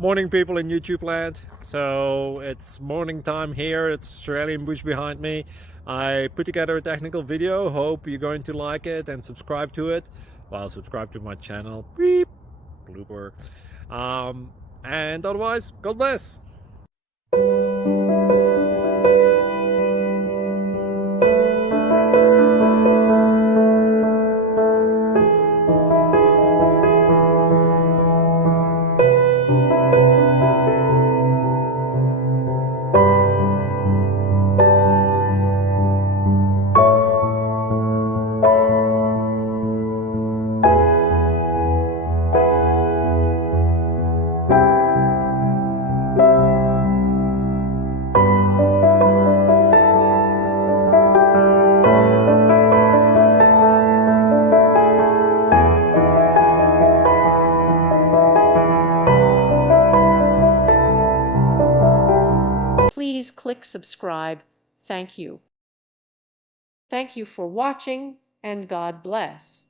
Morning, people in YouTube land. So it's morning time here. It's Australian bush behind me. I put together a technical video. Hope you're going to like it and subscribe to it. Well, subscribe to my channel. Beep. Blooper. And otherwise, God bless. Please click subscribe. Thank you. Thank you for watching, and God bless.